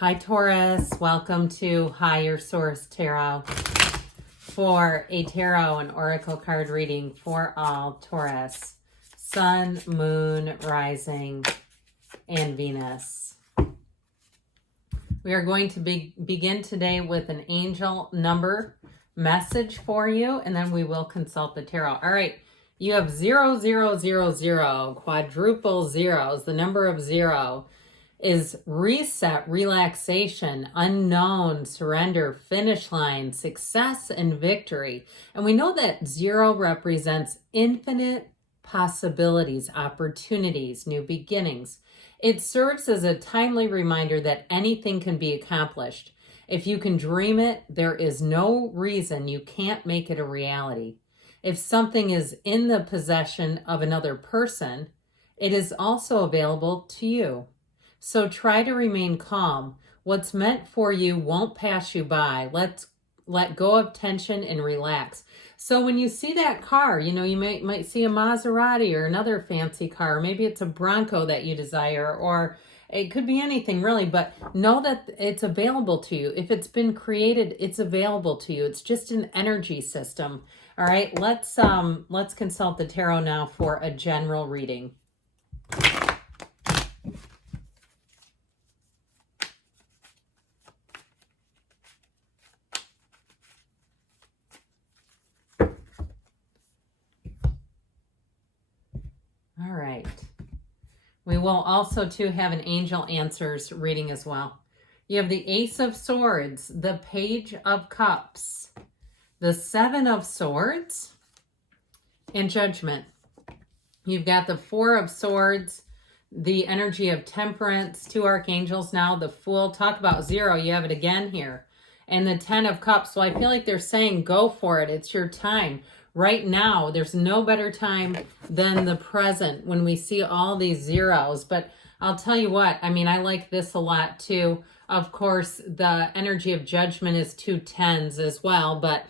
Hi Taurus, welcome to Higher Source Tarot for a tarot and oracle card reading for all Taurus, Sun, Moon, Rising, and Venus. We are going to begin today with an angel number message for you, and then we will consult the tarot. All right, you have 0000, quadruple zeros, the number of 0. Is reset, relaxation, unknown, surrender, finish line, success, and victory. And we know that 0 represents infinite possibilities, opportunities, new beginnings. It serves as a timely reminder that anything can be accomplished. If you can dream it, there is no reason you can't make it a reality. If something is in the possession of another person, it is also available to you. So try to remain calm. What's meant for you won't pass you by. Let's let go of tension and relax. So when you see that car, you know, you might see a Maserati or another fancy car. Maybe it's a Bronco that you desire, or it could be anything really, but know that it's available to you. If it's been created, it's available to you. It's just an energy system. All right, let's consult the tarot now for a general reading. All right. We will also too have an angel answers reading as well. You have the Ace of Swords, the Page of Cups, the Seven of Swords, and Judgment. You've got the Four of Swords, the energy of Temperance, 2 archangels now, the Fool. Talk about 0. You have it again here. And the 10 of Cups. So I feel like they're saying go for it. It's your time. Right now, there's no better time than the present when we see all these zeros. But I'll tell you what, I mean, I like this a lot too. Of course, the energy of Judgment is 2 10s as well. But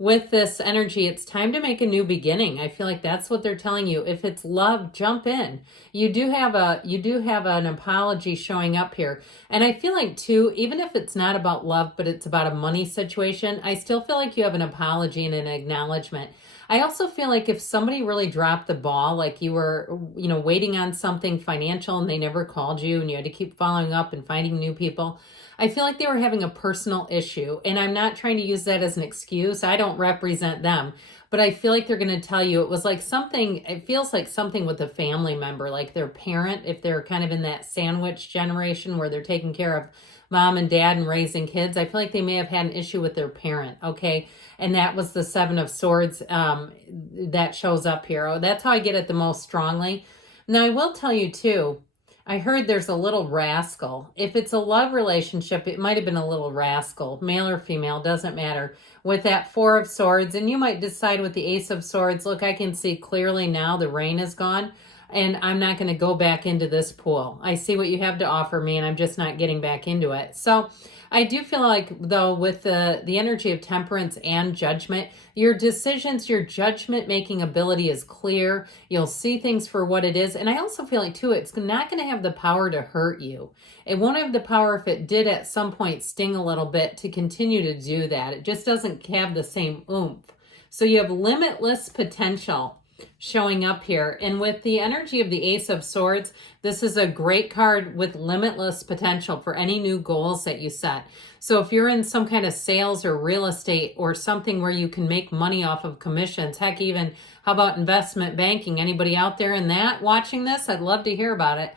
with this energy, it's time to make a new beginning. I feel like that's what they're telling you. If it's love, jump in. You do have an apology showing up here. And I feel like too, even if it's not about love, but it's about a money situation, I still feel like you have an apology and an acknowledgement. I also feel like if somebody really dropped the ball, like you were, you know, waiting on something financial and they never called you and you had to keep following up and finding new people, I feel like they were having a personal issue. And I'm not trying to use that as an excuse. I don't represent them. But I feel like they're going to tell you it was like something, it feels like something with a family member, like their parent, if they're kind of in that sandwich generation where they're taking care of mom and dad and raising kids. I feel like they may have had an issue with their parent, okay? And that was the 7 of Swords that shows up here. Oh, that's how I get it the most strongly. Now, I will tell you too, I heard there's a little rascal. If it's a love relationship, it might have been a little rascal, male or female, doesn't matter, with that 4 of Swords. And you might decide with the Ace of Swords, look, I can see clearly now the rain is gone and I'm not going to go back into this pool. I see what you have to offer me and I'm just not getting back into it. So I do feel like, though, with the energy of Temperance and Judgment, your decisions, your judgment-making ability is clear. You'll see things for what it is. And I also feel like, too, it's not going to have the power to hurt you. It won't have the power, if it did at some point sting a little bit, to continue to do that. It just doesn't have the same oomph. So you have limitless potential showing up here. And with the energy of the Ace of Swords, this is a great card with limitless potential for any new goals that you set. So if you're in some kind of sales or real estate or something where you can make money off of commissions, heck, even how about investment banking? Anybody out there in that watching this? I'd love to hear about it.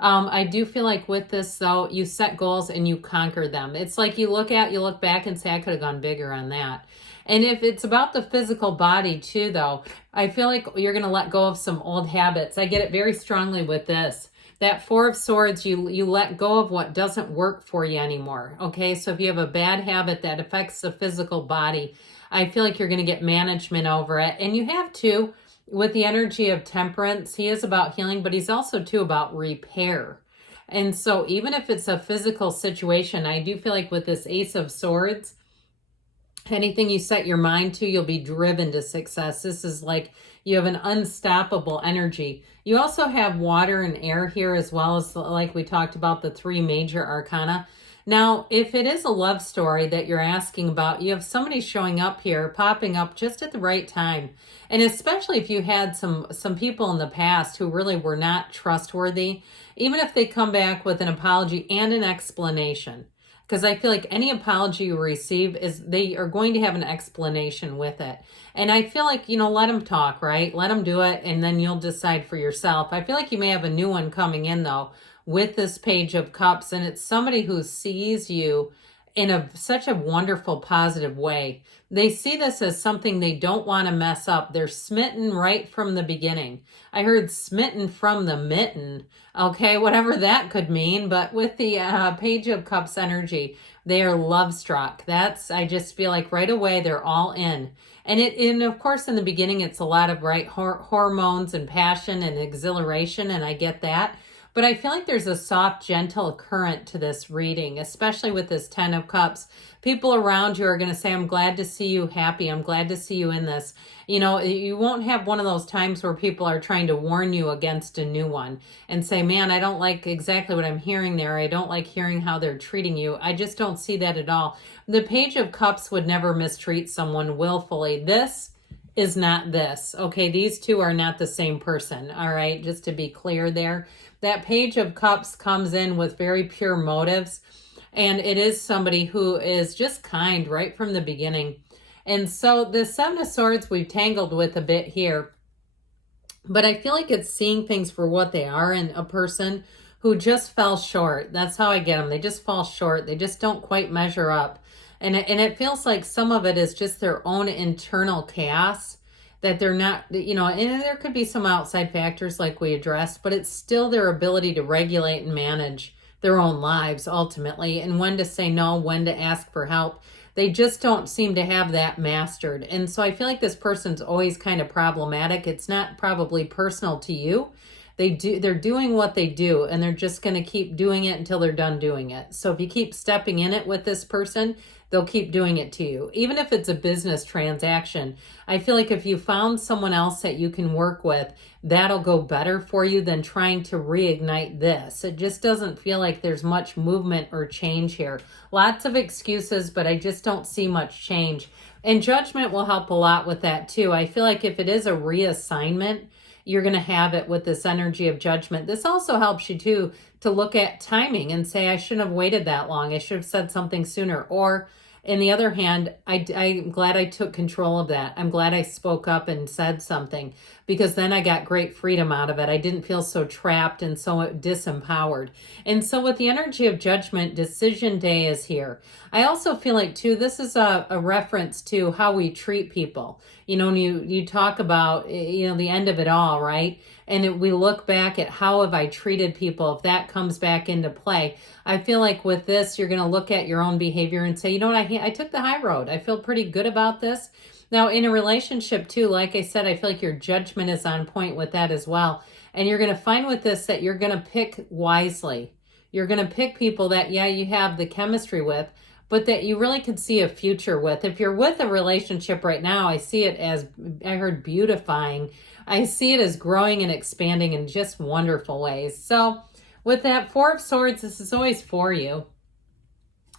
I do feel like with this, though, you set goals and you conquer them. It's like you look back and say, I could have gone bigger on that. And if it's about the physical body too, though, I feel like you're going to let go of some old habits. I get it very strongly with this. That 4 of Swords, you let go of what doesn't work for you anymore. Okay, so if you have a bad habit that affects the physical body, I feel like you're going to get management over it. And you have to, with the energy of Temperance, he is about healing, but he's also too about repair. And so even if it's a physical situation, I do feel like with this Ace of Swords, Anything you set your mind to, you'll be driven to success. This is like you have an unstoppable energy. You also have water and air here, as well as, like we talked about, the 3 major arcana. Now, if it is a love story that you're asking about, you have somebody showing up here, popping up just at the right time. And especially if you had some people in the past who really were not trustworthy, even if they come back with an apology and an explanation. Because I feel like any apology you receive is they are going to have an explanation with it. And I feel like, let them talk, right? Let them do it, and then you'll decide for yourself. I feel like you may have a new one coming in, though, with this Page of Cups, and it's somebody who sees you in such a wonderful, positive way. They see this as something they don't want to mess up. They're smitten right from the beginning. I heard smitten from the mitten. Okay, whatever that could mean. But with the Page of Cups energy, they are love struck. I just feel like right away they're all in. And of course, in the beginning, it's a lot of hormones and passion and exhilaration, and I get that. But I feel like there's a soft, gentle current to this reading, especially with this 10 of Cups. People around you are going to say, I'm glad to see you happy. I'm glad to see you in this. You won't have one of those times where people are trying to warn you against a new one and say, man, I don't like exactly what I'm hearing there. I don't like hearing how they're treating you. I just don't see that at all. The Page of Cups would never mistreat someone willfully. This is not this. Okay, these two are not the same person. All right, just to be clear there. That Page of Cups comes in with very pure motives, and it is somebody who is just kind right from the beginning. And so the 7 of Swords we've tangled with a bit here, but I feel like it's seeing things for what they are in a person who just fell short. That's how I get them. They just fall short. They just don't quite measure up. And it feels like some of it is just their own internal chaos, that they're not, and there could be some outside factors like we addressed, but it's still their ability to regulate and manage their own lives ultimately, and when to say no, when to ask for help. They just don't seem to have that mastered. And so I feel like this person's always kind of problematic. It's not probably personal to you. They're doing what they do, and they're just going to keep doing it until they're done doing it. So if you keep stepping in it with this person, they'll keep doing it to you. Even if it's a business transaction, I feel like if you found someone else that you can work with, that'll go better for you than trying to reignite this. It just doesn't feel like there's much movement or change here. Lots of excuses, but I just don't see much change. And Judgment will help a lot with that too. I feel like if it is a reassignment, you're going to have it with this energy of Judgment. This also helps you too to look at timing and say, I shouldn't have waited that long. I should have said something sooner. Or on the other hand, I'm glad I took control of that. I'm glad I spoke up and said something, because then I got great freedom out of it. I didn't feel so trapped and so disempowered. And so with the energy of Judgment, Decision Day is here. I also feel like too, this is a reference to how we treat people. When you talk about, the end of it all, right? And we look back at how have I treated people, if that comes back into play. I feel like with this, you're going to look at your own behavior and say, you know what, I took the high road. I feel pretty good about this. Now, in a relationship too, like I said, I feel like your judgment is on point with that as well. And you're going to find with this that you're going to pick wisely. You're going to pick people that, you have the chemistry with, but that you really could see a future with. If you're with a relationship right now, I see it as, I heard beautifying. I see it as growing and expanding in just wonderful ways. So with that 4 of Swords, this is always for you.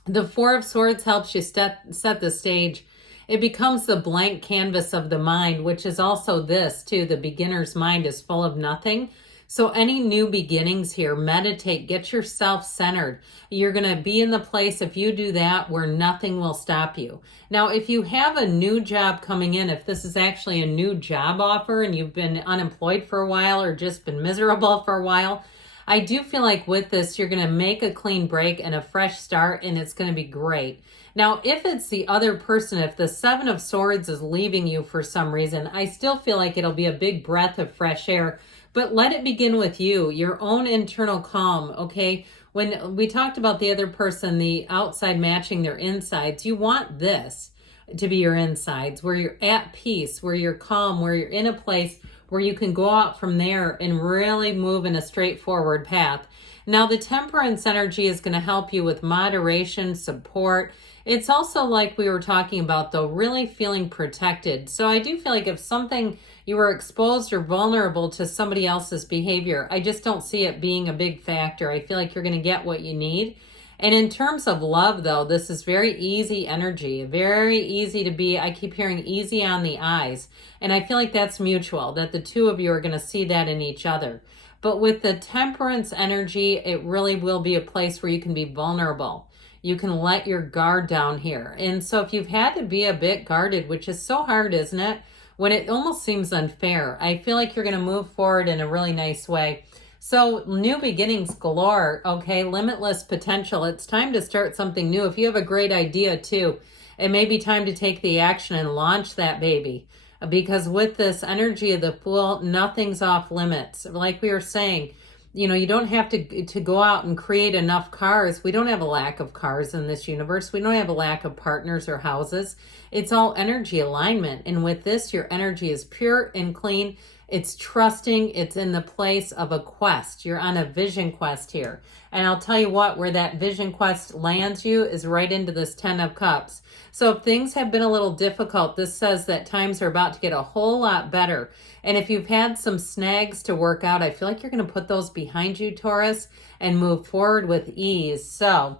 The 4 of Swords helps you set the stage. It becomes the blank canvas of the mind, which is also this too. The beginner's mind is full of nothing. So any new beginnings here, meditate, get yourself centered. You're going to be in the place, if you do that, where nothing will stop you. Now, if you have a new job coming in, if this is actually a new job offer and you've been unemployed for a while or just been miserable for a while, I do feel like with this, you're going to make a clean break and a fresh start, and it's going to be great. Now, if it's the other person, if the 7 of Swords is leaving you for some reason, I still feel like it'll be a big breath of fresh air. But let it begin with you, your own internal calm, okay? When we talked about the other person, the outside matching their insides, you want this to be your insides, where you're at peace, where you're calm, where you're in a place where you can go out from there and really move in a straightforward path. Now, the Temperance energy is going to help you with moderation, support. It's also like we were talking about, though, really feeling protected. So I do feel like if something you were exposed or vulnerable to somebody else's behavior, I just don't see it being a big factor. I feel like you're going to get what you need. And in terms of love, though, this is very easy energy, very easy to be. I keep hearing easy on the eyes. And I feel like that's mutual, that the two of you are going to see that in each other. But with the Temperance energy, it really will be a place where you can be vulnerable. You can let your guard down here. And so if you've had to be a bit guarded, which is so hard, isn't it? When it almost seems unfair, I feel like you're going to move forward in a really nice way. So new beginnings galore, okay? Limitless potential. It's time to start something new. If you have a great idea too, it may be time to take the action and launch that baby. Because with this energy of the Fool, nothing's off limits. Like we were saying, you know, you don't have to go out and create enough cars. We don't have a lack of cars in this universe. We don't have a lack of partners or houses. It's all energy alignment. And with this, your energy is pure and clean. It's trusting. It's in the place of a quest. You're on a vision quest here. And I'll tell you what, where that vision quest lands you is right into this 10 of Cups. So if things have been a little difficult, this says that times are about to get a whole lot better. And if you've had some snags to work out, I feel like you're going to put those behind you, Taurus, and move forward with ease. So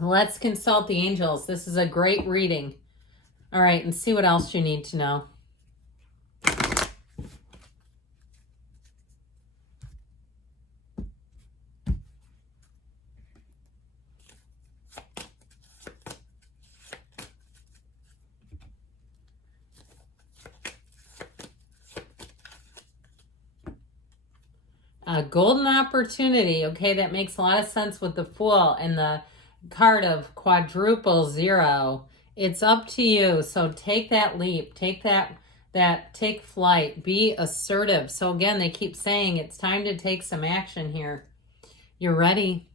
let's consult the angels. This is a great reading. All right, and see what else you need to know. A golden opportunity. Okay, that makes a lot of sense with the Fool and the card of quadruple zero. It's up to you. So take that leap. Take take flight. Be assertive. So again, they keep saying it's time to take some action here. You're ready.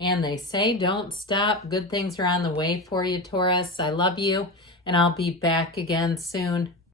And they say don't stop. Good things are on the way for you, Taurus. I love you, and I'll be back again soon.